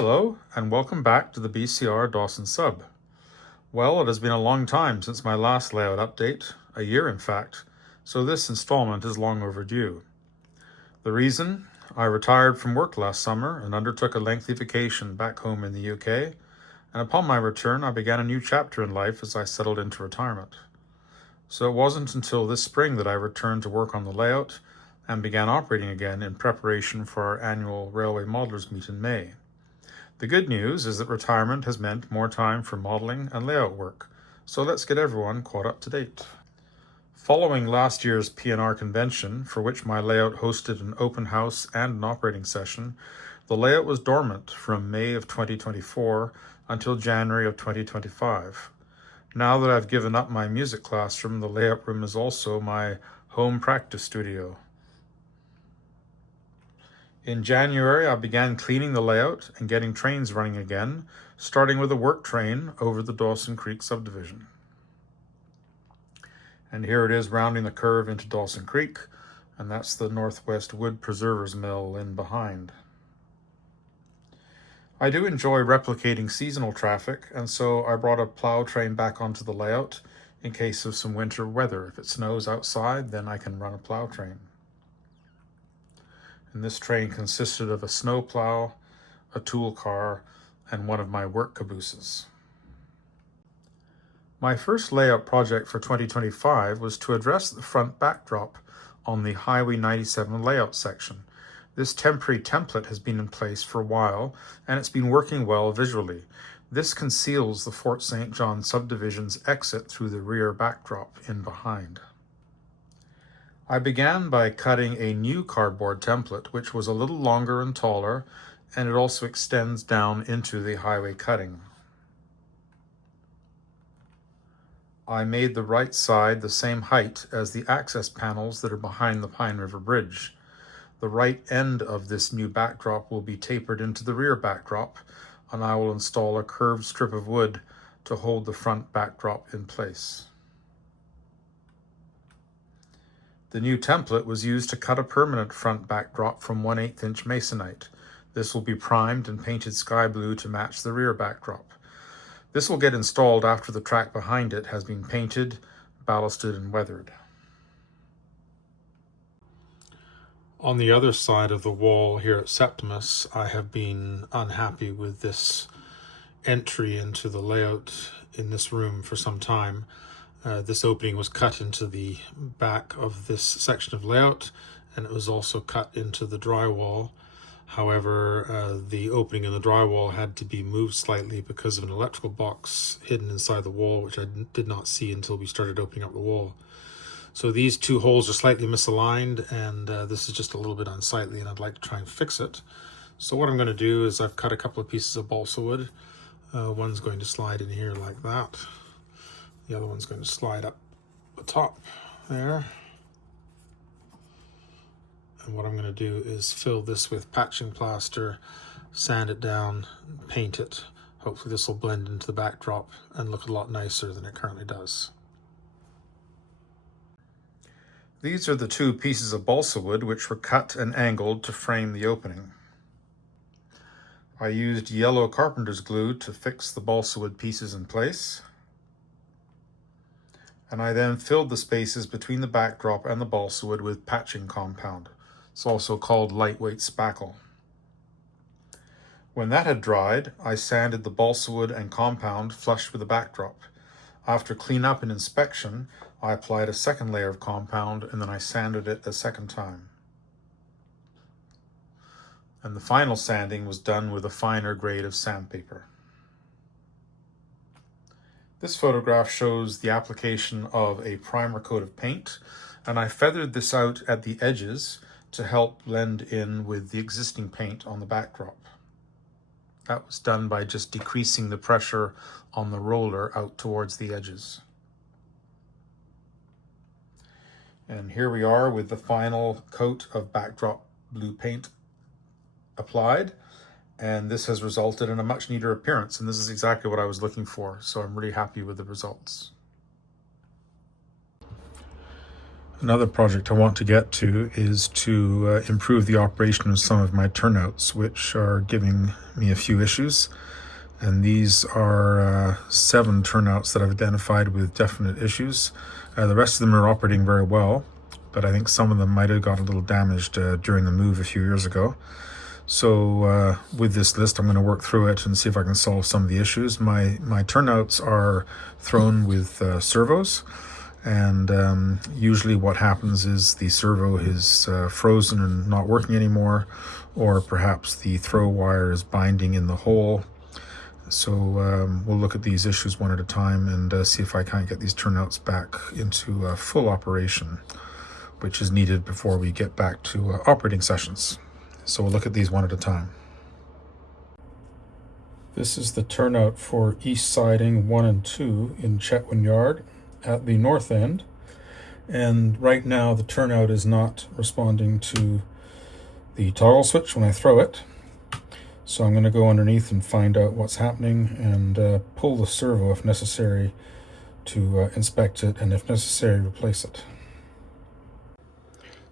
Hello, and welcome back to the BCR Dawson sub. Well, it has been a long time since my last layout update, a year in fact, so this installment is long overdue. The reason? I retired from work last summer and undertook a lengthy vacation back home in the UK, and upon my return I began a new chapter in life as I settled into retirement. So it wasn't until this spring that I returned to work on the layout and began operating again in preparation for our annual Railway Modelers Meet in May. The good news is that retirement has meant more time for modeling and layout work, so let's get everyone caught up to date. Following last year's P&R convention, for which my layout hosted an open house and an operating session, the layout was dormant from May of 2024 until January of 2025. Now that I've given up my music classroom, the layout room is also my home practice studio. In January, I began cleaning the layout and getting trains running again, starting with a work train over the Dawson Creek subdivision. And here it is rounding the curve into Dawson Creek, and that's the Northwest Wood Preservers Mill in behind. I do enjoy replicating seasonal traffic, and so I brought a plow train back onto the layout in case of some winter weather. If it snows outside, then I can run a plow train. And this train consisted of a snow plow, a tool car, and one of my work cabooses. My first layout project for 2025 was to address the front backdrop on the Highway 97 layout section. This temporary template has been in place for a while, and it's been working well visually. This conceals the Fort St. John subdivision's exit through the rear backdrop in behind. I began by cutting a new cardboard template, which was a little longer and taller, and it also extends down into the highway cutting. I made the right side the same height as the access panels that are behind the Pine River Bridge. The right end of this new backdrop will be tapered into the rear backdrop, and I will install a curved strip of wood to hold the front backdrop in place. The new template was used to cut a permanent front backdrop from 1/8 inch masonite. This will be primed and painted sky blue to match the rear backdrop. This will get installed after the track behind it has been painted, ballasted, and weathered. On the other side of the wall here at Septimus, I have been unhappy with this entry into the layout in this room for some time. This opening was cut into the back of this section of layout, and it was also cut into the drywall. However, the opening in the drywall had to be moved slightly because of an electrical box hidden inside the wall, which I did not see until we started opening up the wall. So these two holes are slightly misaligned, and this is just a little bit unsightly, and I'd like to try and fix it. So what I'm going to do is I've cut a couple of pieces of balsa wood. One's going to slide in here like that. The other one's going to slide up the top there. And what I'm going to do is fill this with patching plaster, sand it down, paint it. Hopefully this will blend into the backdrop and look a lot nicer than it currently does. These are the two pieces of balsa wood which were cut and angled to frame the opening. I used yellow carpenter's glue to fix the balsa wood pieces in place. And I then filled the spaces between the backdrop and the balsa wood with patching compound. It's also called lightweight spackle. When that had dried, I sanded the balsa wood and compound flush with the backdrop. After cleanup and inspection, I applied a second layer of compound, and then I sanded it a second time. And the final sanding was done with a finer grade of sandpaper. This photograph shows the application of a primer coat of paint, and I feathered this out at the edges to help blend in with the existing paint on the backdrop. That was done by just decreasing the pressure on the roller out towards the edges. And here we are with the final coat of backdrop blue paint applied. And this has resulted in a much neater appearance, and this is exactly what I was looking for, so I'm really happy with the results. Another project I want to get to is to improve the operation of some of my turnouts, which are giving me a few issues. And these are 7 turnouts that I've identified with definite issues. The rest of them are operating very well, but I think some of them might have got a little damaged during the move a few years ago. So with this list, I'm going to work through it and see if I can solve some of the issues. My turnouts are thrown with servos, and usually what happens is the servo is frozen and not working anymore, or perhaps the throw wire is binding in the hole. So we'll look at these issues one at a time and see if I can't get these turnouts back into full operation, which is needed before we get back to operating sessions. So we'll look at these one at a time. This is the turnout for east siding 1 and 2 in Chetwynd Yard at the north end. And right now the turnout is not responding to the toggle switch when I throw it. So I'm going to go underneath and find out what's happening and pull the servo if necessary to inspect it, and if necessary replace it.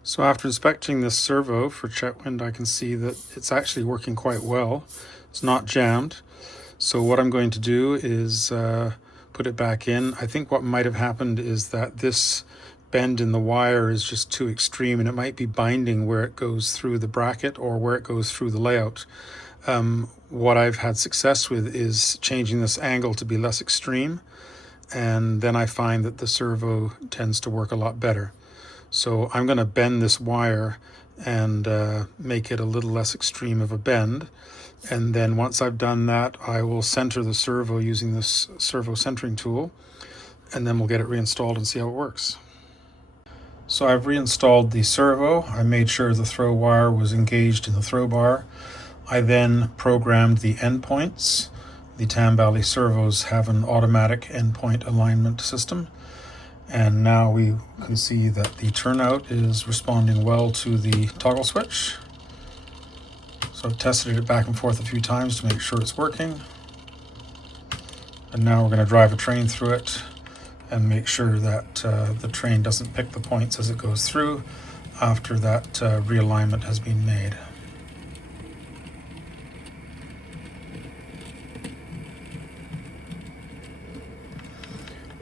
So after inspecting this servo for Chetwynd, I can see that it's actually working quite well. It's not jammed. So what I'm going to do is put it back in. I think what might have happened is that this bend in the wire is just too extreme, and it might be binding where it goes through the bracket or where it goes through the layout. What I've had success with is changing this angle to be less extreme, and then I find that the servo tends to work a lot better. So I'm going to bend this wire and make it a little less extreme of a bend, and then once I've done that, I will center the servo using this servo centering tool, and then we'll get it reinstalled and see how it works. So I've reinstalled the servo. I made sure the throw wire was engaged in the throw bar. I then programmed the endpoints. The Tam Valley servos have an automatic endpoint alignment system. And now we can see that the turnout is responding well to the toggle switch. So I've tested it back and forth a few times to make sure it's working. And now we're going to drive a train through it and make sure that the train doesn't pick the points as it goes through after that realignment has been made.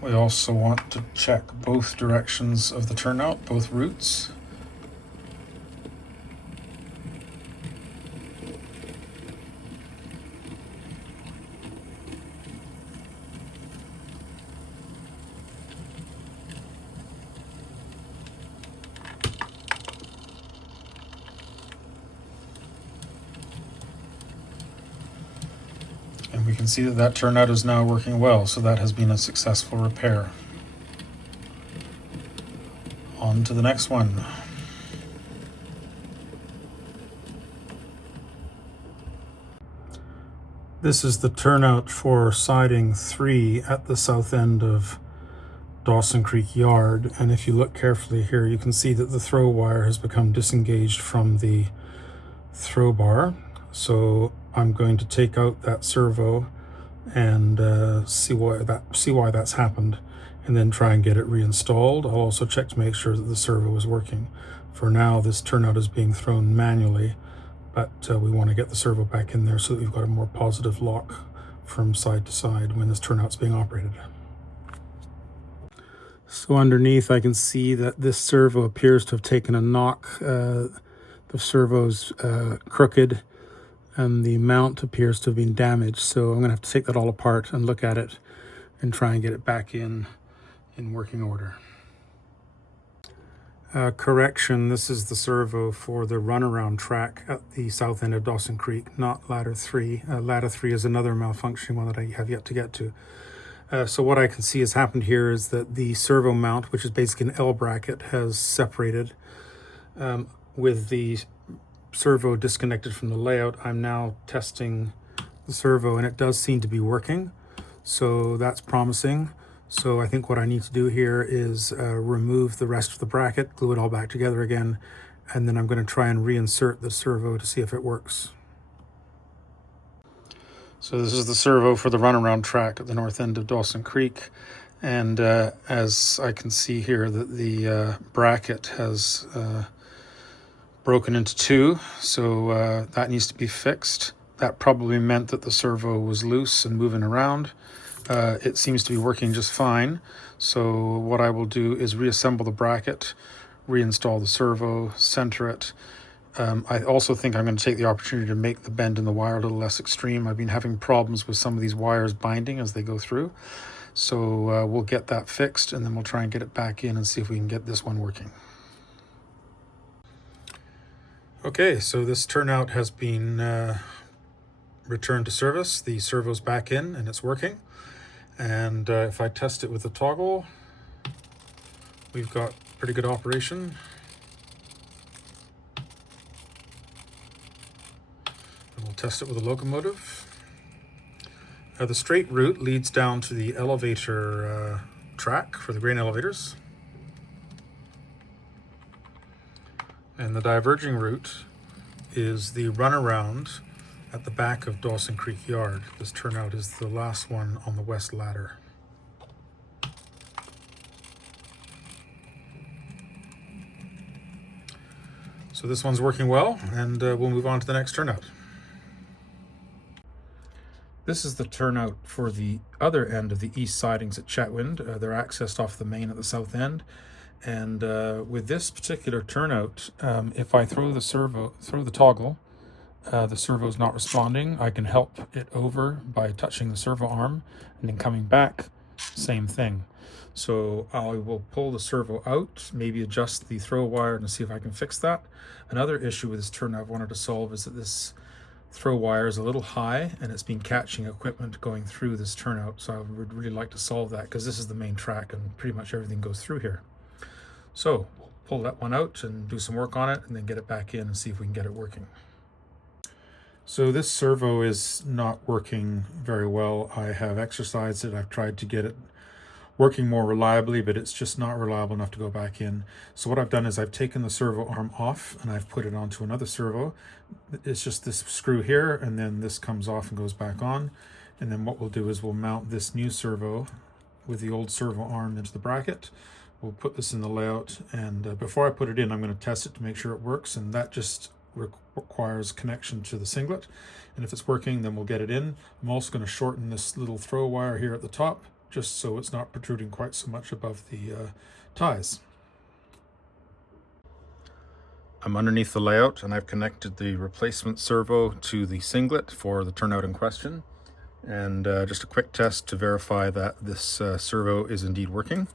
We also want to check both directions of the turnout, both routes. And we can see that that turnout is now working well, so that has been a successful repair. On to the next one. This is the turnout for siding 3 at the south end of Dawson Creek Yard, and if you look carefully here, you can see that the throw wire has become disengaged from the throw bar. So I'm going to take out that servo and see why that's happened, and then try and get it reinstalled. I'll also check to make sure that the servo is working. For now, this turnout is being thrown manually, but we want to get the servo back in there so that we've got a more positive lock from side to side when this turnout's being operated. So underneath I can see that this servo appears to have taken a knock. The servo's crooked, and the mount appears to have been damaged, so I'm going to have to take that all apart and look at it and try and get it back in working order. Correction, this is the servo for the runaround track at the south end of Dawson Creek, not ladder 3. Ladder 3 is another malfunctioning one that I have yet to get to. So what I can see has happened here is that the servo mount, which is basically an L bracket, has separated. With the servo disconnected from the layout, I'm now testing the servo, and it does seem to be working, so that's promising. So I think what I need to do here is remove the rest of the bracket, glue it all back together again, and then I'm going to try and reinsert the servo to see if it works. So this is the servo for the runaround track at the north end of Dawson Creek, And as I can see here, that the bracket has broken into two, so that needs to be fixed. That probably meant that the servo was loose and moving around. It seems to be working just fine, so what I will do is reassemble the bracket, reinstall the servo, center it. I also think I'm going to take the opportunity to make the bend in the wire a little less extreme. I've been having problems with some of these wires binding as they go through, so we'll get that fixed, and then we'll try and get it back in and see if we can get this one working. Okay, so this turnout has been returned to service. The servo's back in and it's working. And if I test it with the toggle, we've got pretty good operation. And we'll test it with a locomotive. The straight route leads down to the elevator track for the grain elevators. And the diverging route is the runaround at the back of Dawson Creek Yard. This turnout is the last one on the west ladder. So this one's working well, and we'll move on to the next turnout. This is the turnout for the other end of the east sidings at Chetwynd. They're accessed off the main at the south end. And with this particular turnout, if I throw the toggle, the servo is not responding. I can help it over by touching the servo arm, and then coming back, same thing. So I will pull the servo out, maybe adjust the throw wire and see if I can fix that. Another issue with this turnout I've wanted to solve is that this throw wire is a little high and it's been catching equipment going through this turnout. So I would really like to solve that, because this is the main track and pretty much everything goes through here. So we'll pull that one out and do some work on it, and then get it back in and see if we can get it working. So this servo is not working very well. I have exercised it. I've tried to get it working more reliably, but it's just not reliable enough to go back in. So what I've done is I've taken the servo arm off and I've put it onto another servo. It's just this screw here, and then this comes off and goes back on. And then what we'll do is we'll mount this new servo with the old servo arm into the bracket. We'll put this in the layout, and before I put it in, I'm going to test it to make sure it works, and that just requires connection to the singlet. And if it's working, then we'll get it in. I'm also going to shorten this little throw wire here at the top, just so it's not protruding quite so much above the ties. I'm underneath the layout, and I've connected the replacement servo to the singlet for the turnout in question. And just a quick test to verify that this servo is indeed working.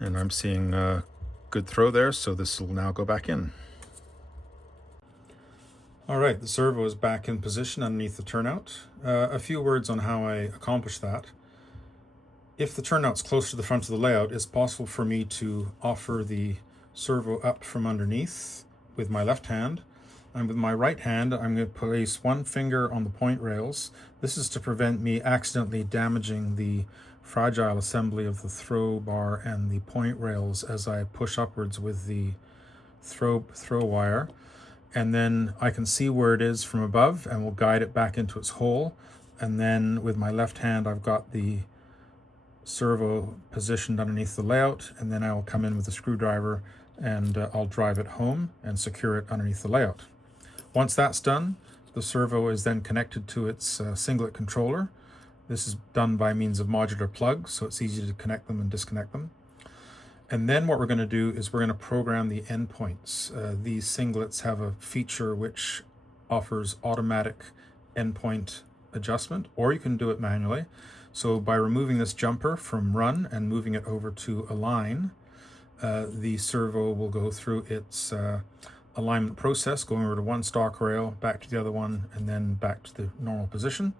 And I'm seeing a good throw there, so this will now go back in. All right, the servo is back in position underneath the turnout. A few words on how I accomplish that. If the turnout's close to the front of the layout, it's possible for me to offer the servo up from underneath with my left hand. And with my right hand, I'm going to place one finger on the point rails. This is to prevent me accidentally damaging the fragile assembly of the throw bar and the point rails as I push upwards with the throw wire. And then I can see where it is from above, and we'll guide it back into its hole. And then with my left hand, I've got the servo positioned underneath the layout, and then I will come in with a screwdriver and I'll drive it home and secure it underneath the layout. Once that's done, the servo is then connected to its singlet controller. This is done by means of modular plugs, so it's easy to connect them and disconnect them. And then what we're going to do is we're going to program the endpoints. These singlets have a feature which offers automatic endpoint adjustment, or you can do it manually. So by removing this jumper from run and moving it over to align, the servo will go through its alignment process, going over to one stock rail, back to the other one, and then back to the normal position.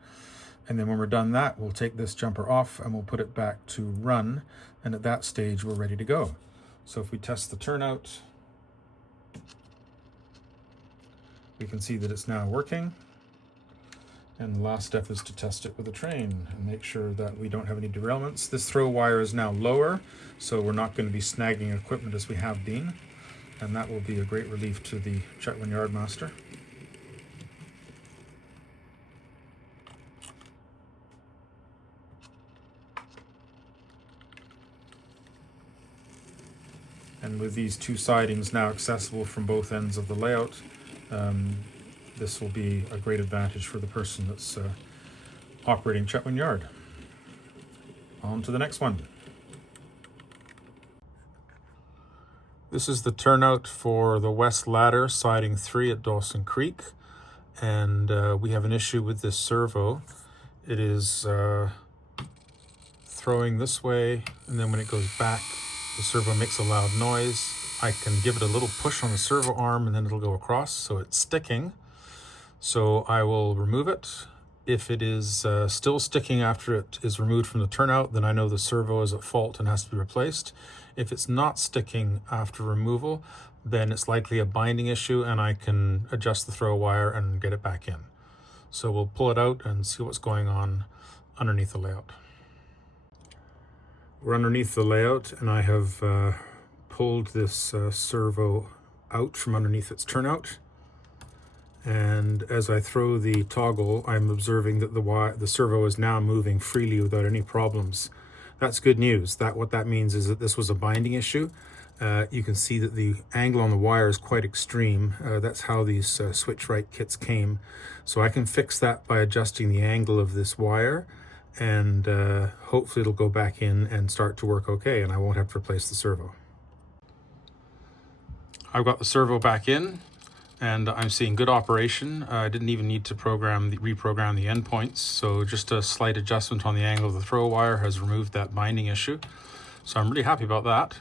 And then when we're done that, we'll take this jumper off and we'll put it back to run. And at that stage, we're ready to go. So if we test the turnout, we can see that it's now working. And the last step is to test it with a train and make sure that we don't have any derailments. This throw wire is now lower, so we're not going to be snagging equipment as we have been. And that will be a great relief to the Chetwynd Yardmaster. And with these two sidings now accessible from both ends of the layout, this will be a great advantage for the person that's operating Chetwynd Yard. On to the next one. This is the turnout for the west ladder, siding 3 at Dawson Creek. And we have an issue with this servo. It is throwing this way, and then when it goes back, the servo makes a loud noise. I can give it a little push on the servo arm and then it'll go across, so it's sticking. So I will remove it. If it is still sticking after it is removed from the turnout, then I know the servo is at fault and has to be replaced. If it's not sticking after removal, then it's likely a binding issue and I can adjust the throw wire and get it back in. So we'll pull it out and see what's going on underneath the layout. We're underneath the layout and I have pulled this servo out from underneath its turnout. And as I throw the toggle, I'm observing that the servo is now moving freely without any problems. That's good news. What that means is that this was a binding issue. You can see that the angle on the wire is quite extreme. That's how these switch right kits came. So I can fix that by adjusting the angle of this wire, and hopefully it'll go back in and start to work okay, and I won't have to replace the servo. I've got the servo back in, and I'm seeing good operation. I didn't even need to reprogram the endpoints, so just a slight adjustment on the angle of the throw wire has removed that binding issue. So I'm really happy about that,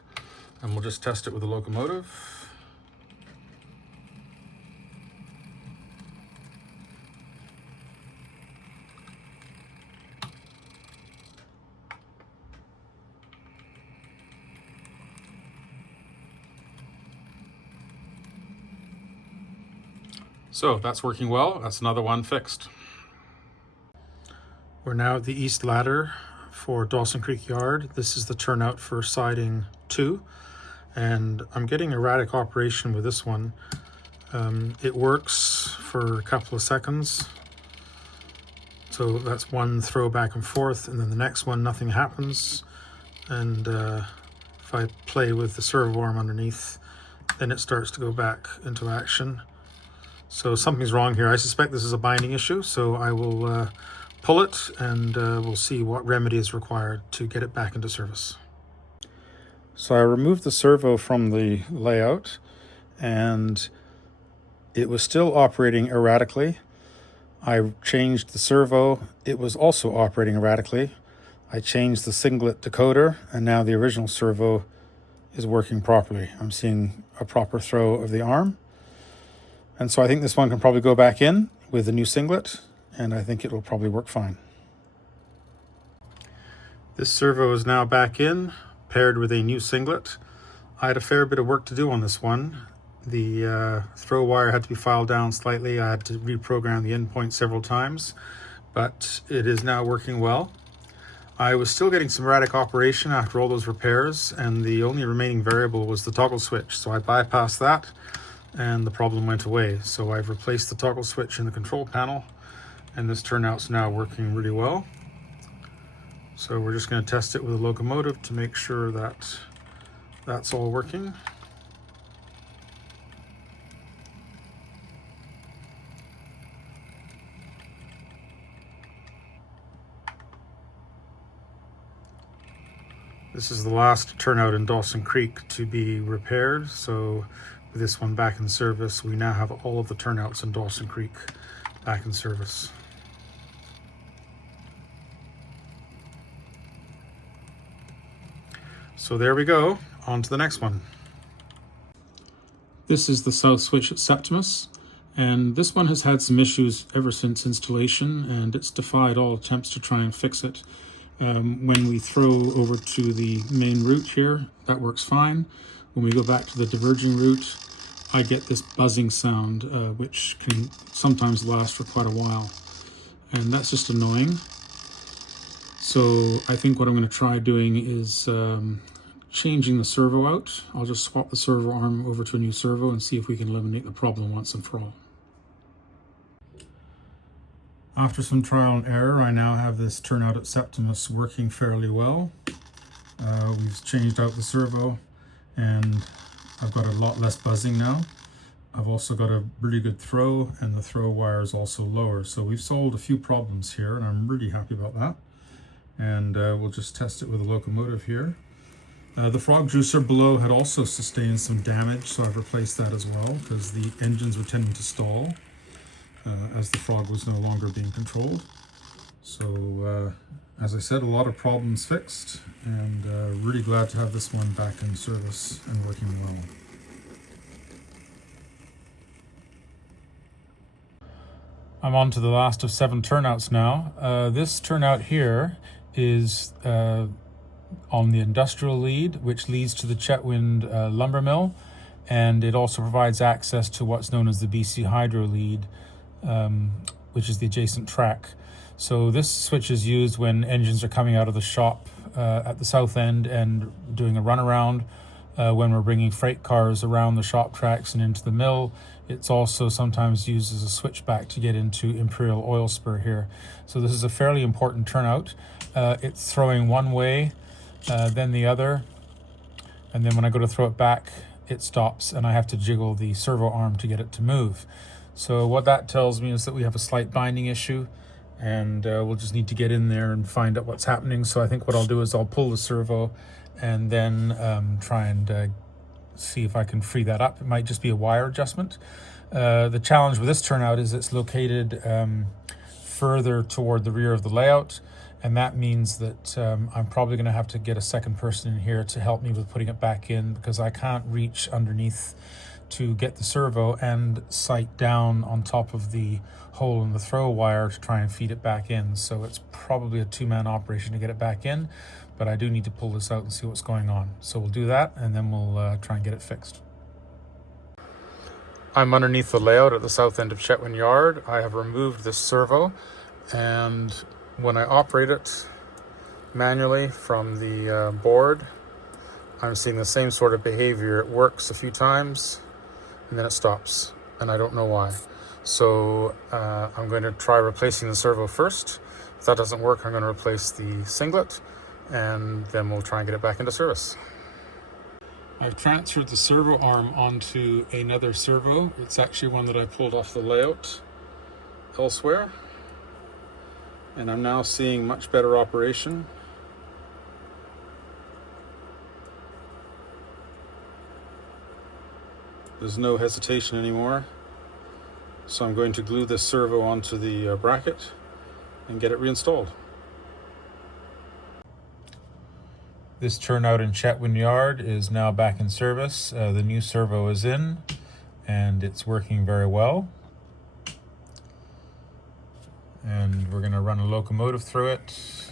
and we'll just test it with the locomotive. So that's working well. That's another one fixed. We're now at the east ladder for Dawson Creek Yard. This is the turnout for siding 2, and I'm getting erratic operation with this one. It works for a couple of seconds. So that's one throw back and forth, and then the next one, nothing happens. And if I play with the servo arm underneath, then it starts to go back into action. So something's wrong here. I suspect this is a binding issue, so I will pull it and we'll see what remedy is required to get it back into service. So I removed the servo from the layout and it was still operating erratically. I changed the servo. It was also operating erratically. I changed the singlet decoder, and now the original servo is working properly. I'm seeing a proper throw of the arm. And so I think this one can probably go back in with the new singlet, and I think it will probably work fine. This servo is now back in, paired with a new singlet. I had a fair bit of work to do on this one. The throw wire had to be filed down slightly. I had to reprogram the endpoint several times, but it is now working well. I was still getting some erratic operation after all those repairs, and the only remaining variable was the toggle switch. So I bypassed that, and the problem went away. So I've replaced the toggle switch in the control panel, and this turnout's now working really well. So we're just going to test it with a locomotive to make sure that that's all working. This is the last turnout in Dawson Creek to be repaired, so with this one back in service, we now have all of the turnouts in Dawson Creek back in service. So there we go, on to the next one. This is the south switch at Septimus, and this one has had some issues ever since installation, and it's defied all attempts to try and fix it. When we throw over to the main route here, that works fine. When we go back to the diverging route, I get this buzzing sound, which can sometimes last for quite a while. And that's just annoying. So I think what I'm going to try doing is changing the servo out. I'll just swap the servo arm over to a new servo and see if we can eliminate the problem once and for all. After some trial and error, I now have this turnout at Septimus working fairly well. We've changed out the servo, and I've got a lot less buzzing now. I've also got a really good throw, and the throw wire is also lower. So we've solved a few problems here, and I'm really happy about that. And we'll just test it with a locomotive here. The frog juicer below had also sustained some damage, so I've replaced that as well, because the engines were tending to stall as the frog was no longer being controlled. So as I said, a lot of problems fixed, and really glad to have this one back in service and working well. I'm on to the last of 7 turnouts now. This turnout here is on the industrial lead, which leads to the Chetwynd lumber mill, and it also provides access to what's known as the BC Hydro lead, which is the adjacent track. So this switch is used when engines are coming out of the shop at the south end and doing a runaround. When we're bringing freight cars around the shop tracks and into the mill. It's also sometimes used as a switchback to get into Imperial Oil Spur here. So this is a fairly important turnout. It's throwing one way, then the other, and then when I go to throw it back, it stops, and I have to jiggle the servo arm to get it to move. So what that tells me is that we have a slight binding issue, and we'll just need to get in there and find out what's happening. So I think what I'll do is I'll pull the servo and then try and see if I can free that up. It might just be a wire adjustment. The challenge with this turnout is it's located further toward the rear of the layout, and that means that I'm probably going to have to get a second person in here to help me with putting it back in, because I can't reach underneath to get the servo and sight down on top of the hole in the throw wire to try and feed it back in. So it's probably a 2-man operation to get it back in, but I do need to pull this out and see what's going on. So we'll do that, and then we'll try and get it fixed. I'm underneath the layout at the south end of Chetwynd Yard. I have removed this servo, and when I operate it manually from the board, I'm seeing the same sort of behavior. It works a few times, and then it stops, and I don't know why. So I'm going to try replacing the servo first. If that doesn't work, I'm going to replace the singlet, and then we'll try and get it back into service. I've transferred the servo arm onto another servo. It's actually one that I pulled off the layout elsewhere, and I'm now seeing much better operation. There's no hesitation anymore. So I'm going to glue this servo onto the bracket and get it reinstalled. This turnout in Chetwynd Yard is now back in service. The new servo is in, and it's working very well. And we're going to run a locomotive through it.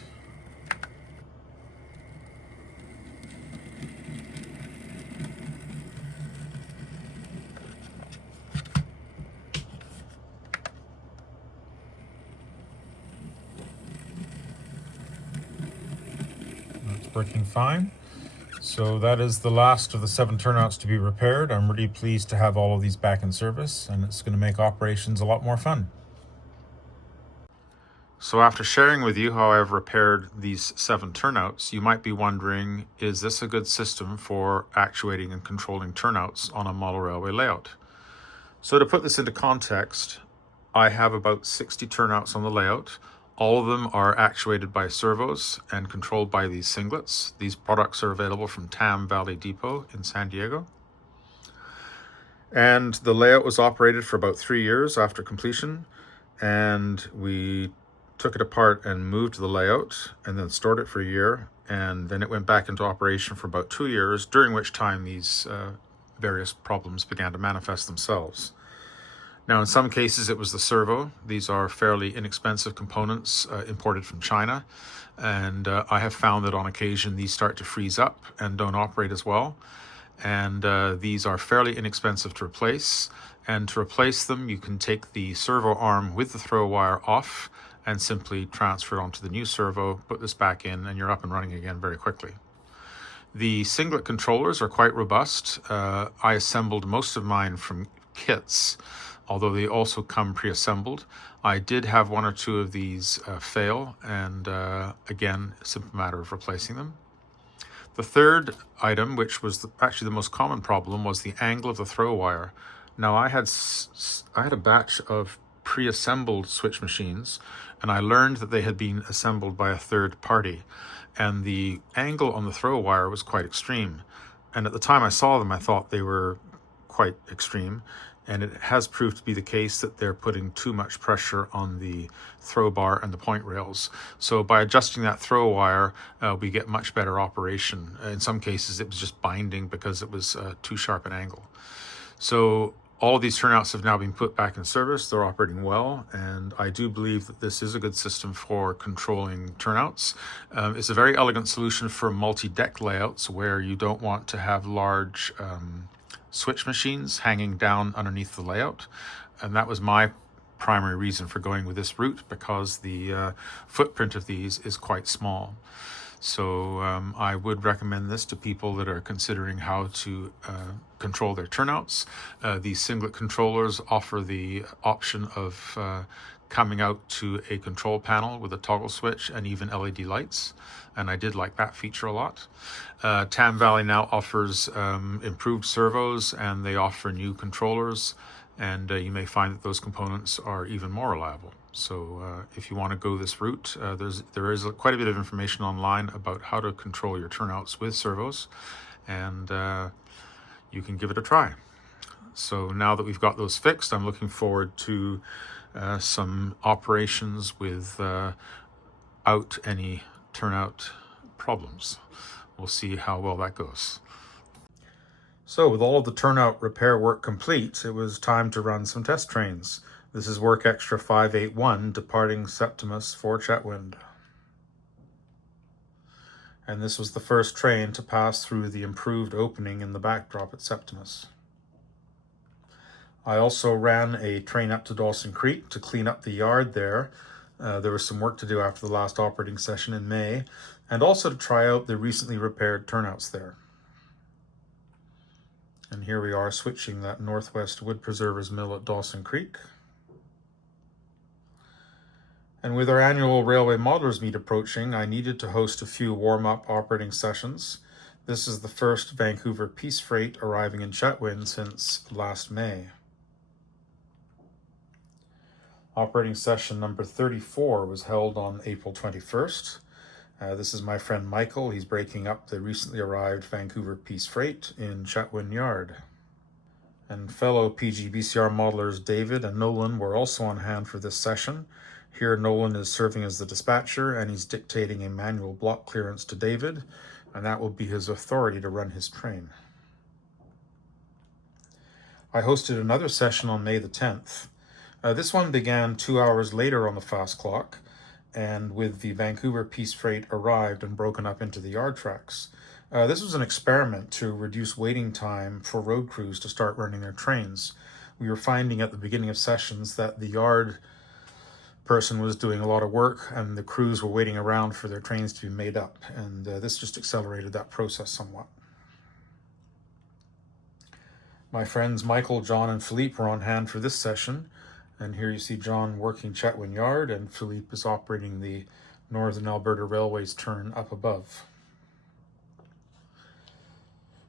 Working fine. So that is the last of the 7 turnouts to be repaired. I'm really pleased to have all of these back in service, and it's going to make operations a lot more fun. So after sharing with you how I've repaired these 7 turnouts, you might be wondering, is this a good system for actuating and controlling turnouts on a model railway layout? So to put this into context, I have about 60 turnouts on the layout. All of them are actuated by servos and controlled by these singlets. These products are available from Tam Valley Depot in San Diego. And the layout was operated for about 3 years after completion. And we took it apart and moved the layout and then stored it for a year. And then it went back into operation for about 2 years, during which time these various problems began to manifest themselves. Now, in some cases, it was the servo. These are fairly inexpensive components imported from China. And I have found that on occasion, these start to freeze up and don't operate as well. And these are fairly inexpensive to replace. And to replace them, you can take the servo arm with the throw wire off and simply transfer it onto the new servo, put this back in, and you're up and running again very quickly. The singlet controllers are quite robust. I assembled most of mine from kits, although they also come pre-assembled. I did have 1 or 2 of these fail, and again, a simple matter of replacing them. The third item, which was actually the most common problem, was the angle of the throw wire. Now I had a batch of pre-assembled switch machines, and I learned that they had been assembled by a third party, and the angle on the throw wire was quite extreme. And at the time I saw them, I thought they were quite extreme, and it has proved to be the case that they're putting too much pressure on the throw bar and the point rails. So by adjusting that throw wire, we get much better operation. In some cases, it was just binding because it was too sharp an angle. So all of these turnouts have now been put back in service. They're operating well, and I do believe that this is a good system for controlling turnouts. It's a very elegant solution for multi-deck layouts where you don't want to have large switch machines hanging down underneath the layout. And that was my primary reason for going with this route, because the footprint of these is quite small. So I would recommend this to people that are considering how to control their turnouts. These singlet controllers offer the option of coming out to a control panel with a toggle switch and even LED lights, and I did like that feature a lot. Tam Valley now offers improved servos, and they offer new controllers, and you may find that those components are even more reliable. So if you want to go this route, there is quite a bit of information online about how to control your turnouts with servos, and you can give it a try. So now that we've got those fixed, I'm looking forward to some operations without any turnout problems. We'll see how well that goes. So with all of the turnout repair work complete, it was time to run some test trains. This is Work Extra 581 departing Septimus for Chetwynd. And this was the first train to pass through the improved opening in the backdrop at Septimus. I also ran a train up to Dawson Creek to clean up the yard there. There was some work to do after the last operating session in May, and also to try out the recently repaired turnouts there. And here we are switching that Northwest Wood Preservers mill at Dawson Creek. And with our annual Railway Modelers Meet approaching, I needed to host a few warm-up operating sessions. This is the first Vancouver Peace Freight arriving in Chetwynd since last May. Operating session number 34 was held on April 21st. This is my friend Michael. He's breaking up the recently arrived Vancouver Peace Freight in Chetwynd Yard. And fellow PG-BCR modelers David and Nolan were also on hand for this session. Here Nolan is serving as the dispatcher, and he's dictating a manual block clearance to David, and that will be his authority to run his train. I hosted another session on May the 10th. This one began 2 hours later on the fast clock, and with the Vancouver Peace Freight arrived and broken up into the yard tracks. This was an experiment to reduce waiting time for road crews to start running their trains. We were finding at the beginning of sessions that the yard person was doing a lot of work and the crews were waiting around for their trains to be made up, and this just accelerated that process somewhat. My friends Michael, John, and Philippe were on hand for this session. And here you see John working Chetwynd Yard, and Philippe is operating the Northern Alberta Railways turn up above.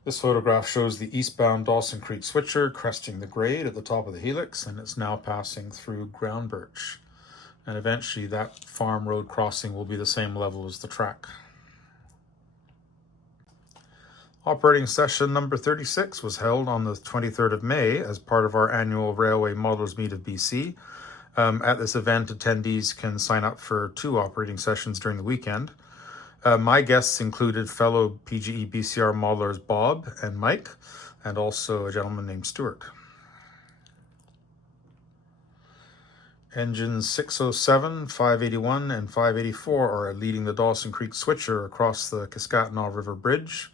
This photograph shows the eastbound Dawson Creek switcher cresting the grade at the top of the helix, and it's now passing through ground birch. And eventually that farm road crossing will be the same level as the track. Operating session number 36 was held on the 23rd of May as part of our annual Railway Modelers Meet of BC. At this event, attendees can sign up for 2 operating sessions during the weekend. My guests included fellow PGE BCR modelers Bob and Mike, and also a gentleman named Stuart. Engines 607, 581, and 584 are leading the Dawson Creek switcher across the Kaskatinaw River Bridge.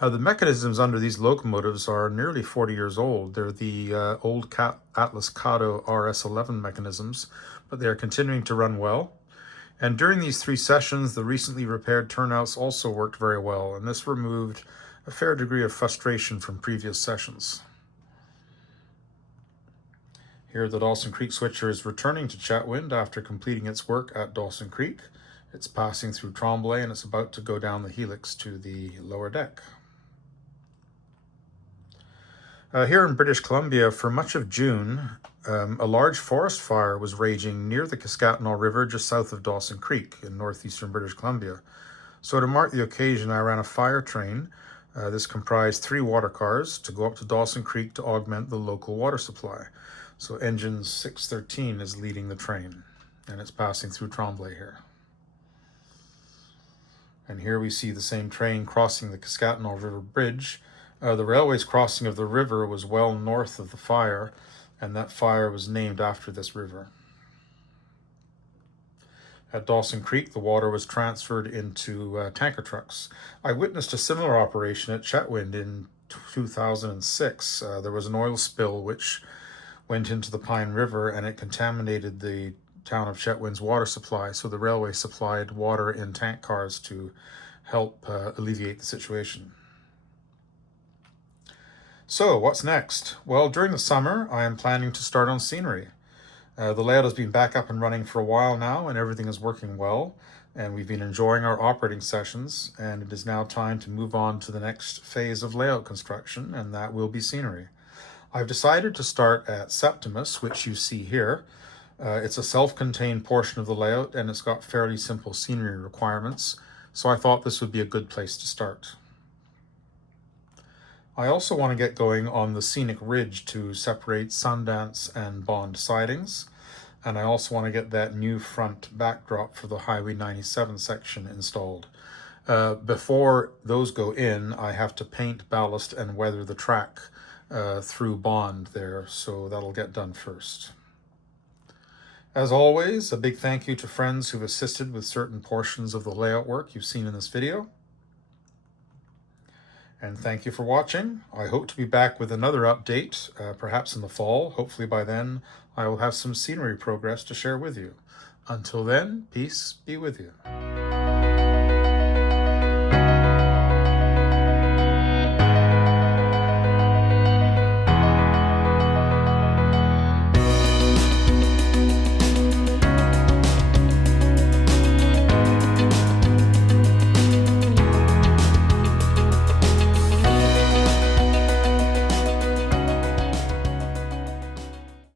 The mechanisms under these locomotives are nearly 40 years old. They're the old Atlas Cato RS11 mechanisms, but they are continuing to run well. And during these 3 sessions, the recently repaired turnouts also worked very well, and this removed a fair degree of frustration from previous sessions. Here the Dawson Creek switcher is returning to Chetwynd after completing its work at Dawson Creek, It's passing through Tremblay and it's about to go down the helix to the lower deck. Here in British Columbia, for much of June, a large forest fire was raging near the Cascatnal River just south of Dawson Creek in northeastern British Columbia. So to mark the occasion, I ran a fire train. This comprised 3 water cars to go up to Dawson Creek to augment the local water supply. So engine 613 is leading the train, and it's passing through Tremblay here. And here we see the same train crossing the Cascatnal River Bridge. The railway's crossing of the river was well north of the fire, and that fire was named after this river. At Dawson Creek, the water was transferred into tanker trucks. I witnessed a similar operation at Chetwynd in 2006. There was an oil spill which went into the Pine River, and it contaminated the town of Chetwynd's water supply, so the railway supplied water in tank cars to help alleviate the situation. So, what's next? Well, during the summer, I am planning to start on scenery. The layout has been back up and running for a while now, and everything is working well, and we've been enjoying our operating sessions, and it is now time to move on to the next phase of layout construction, and that will be scenery. I've decided to start at Septimus, which you see here. It's a self-contained portion of the layout, and it's got fairly simple scenery requirements, so I thought this would be a good place to start. I also want to get going on the scenic ridge to separate Sundance and Bond sidings, and I also want to get that new front backdrop for the Highway 97 section installed. Before those go in, I have to paint, ballast, and weather the track through Bond there, so that'll get done first. As always, a big thank you to friends who've assisted with certain portions of the layout work you've seen in this video. And thank you for watching. I hope to be back with another update, perhaps in the fall. Hopefully by then I will have some scenery progress to share with you. Until then, peace be with you.